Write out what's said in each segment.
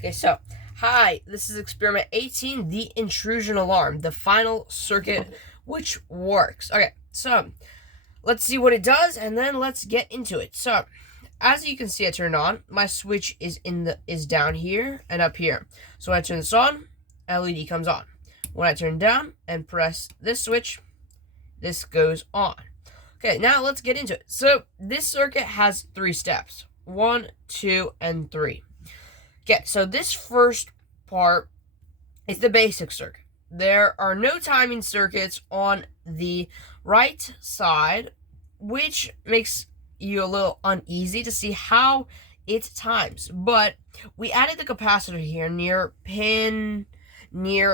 Okay, so, hi, this is experiment 18, the intrusion alarm, the final circuit, which works. Okay, so, let's see what it does, and then let's get into it. So, as you can see, I turned on. My switch is down here and up here. So when I turn this on, LED comes on. When I turn down and press this switch, this goes on. Okay, now let's get into it. So this circuit has 3 steps. 1, 2, and 3. Okay, so this first part is the basic circuit. There are no timing circuits on the right side, which makes you a little uneasy to see how it times. But we added the capacitor here near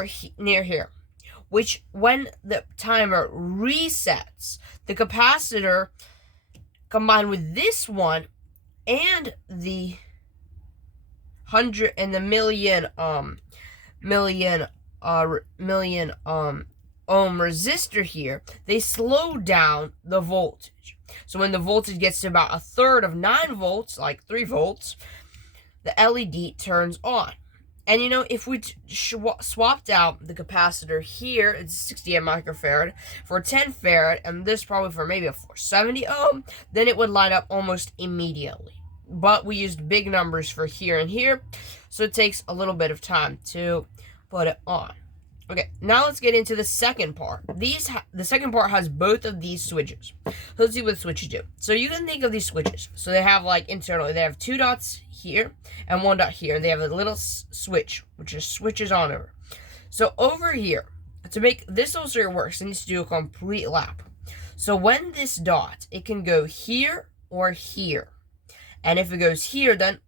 here, which when the timer resets, the capacitor combined with this one and the 100 and the million ohm resistor here, they slow down the voltage. So when the voltage gets to about a third of 9 volts, like 3 volts, the LED turns on. And if we swapped out the capacitor here, it's 68 microfarad, for 10 farad, and this probably for maybe a 470 ohm, then it would light up almost immediately. But we used big numbers for here and here, so it takes a little bit of time to put it on. Okay, now let's get into the second part. The second part has both of these switches. So let's see what the switches do. So you can think of these switches. So they have internally, they have 2 dots here and 1 dot here. And they have a little switch, which just switches on over. So over here, to make this whole circuit work, it needs to do a complete lap. So when this dot, it can go here or here. And if it goes here, then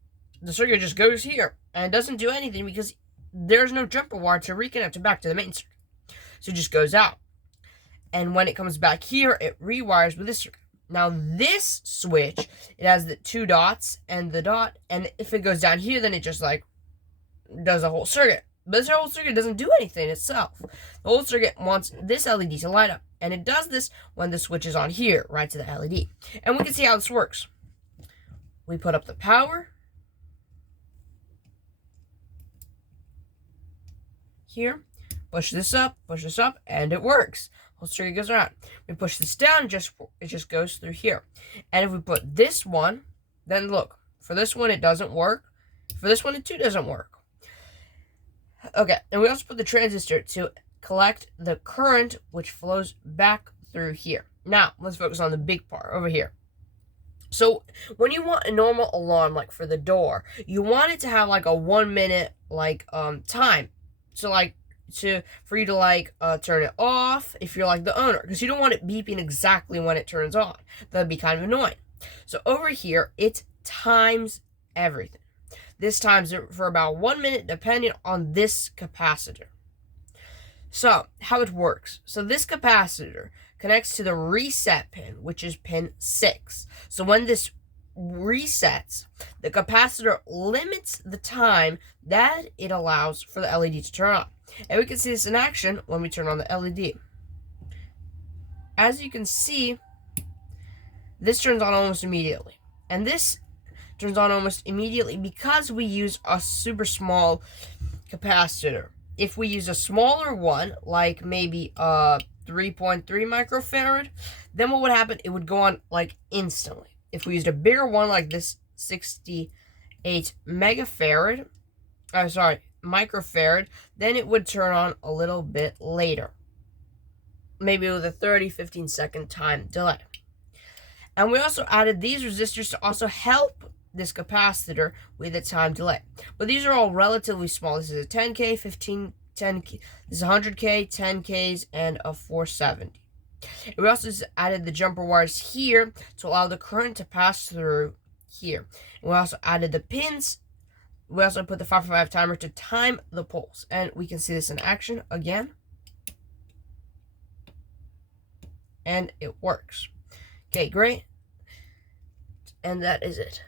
the circuit just goes here. And it doesn't do anything because there's no jumper wire to reconnect it back to the main circuit. So it just goes out. And when it comes back here, it rewires with this circuit. Now this switch, it has the 2 dots and the dot. And if it goes down here, then it just does a whole circuit. But this whole circuit doesn't do anything itself. The whole circuit wants this LED to light up. And it does this when the switch is on here, right to the LED. And we can see how this works. We put up the power here, push this up, and it works. Whole circuit goes around. We push this down, it just goes through here. And if we put this one, then look, for this one it doesn't work. For this one it too doesn't work. Okay, and we also put the transistor to collect the current which flows back through here. Now, let's focus on the big part over here. So when you want a normal alarm, like for the door, you want it to have a 1 minute time. So for you to turn it off if you're the owner, because you don't want it beeping exactly when it turns on. That'd be kind of annoying. So over here, it times everything. This times it for about 1 minute, depending on this capacitor. So how it works. So this capacitor connects to the reset pin, which is pin 6. So when this resets, the capacitor limits the time that it allows for the LED to turn on. And we can see this in action when we turn on the LED. As you can see, this turns on almost immediately. And this turns on almost immediately because we use a super small capacitor. If we use a smaller one, like maybe 3.3 microfarad, then what would happen? It would go on instantly. If we used a bigger one like this 68 microfarad, then it would turn on a little bit later. Maybe with a 30-15 second time delay. And we also added these resistors to also help this capacitor with a time delay. But these are all relatively small. This is a 10K, 10K, this is 100K, 10Ks, and a 470. And we also added the jumper wires here to allow the current to pass through here. And we also added the pins. We also put the 5x5 timer to time the pulse. And we can see this in action again. And it works. Okay, great. And that is it.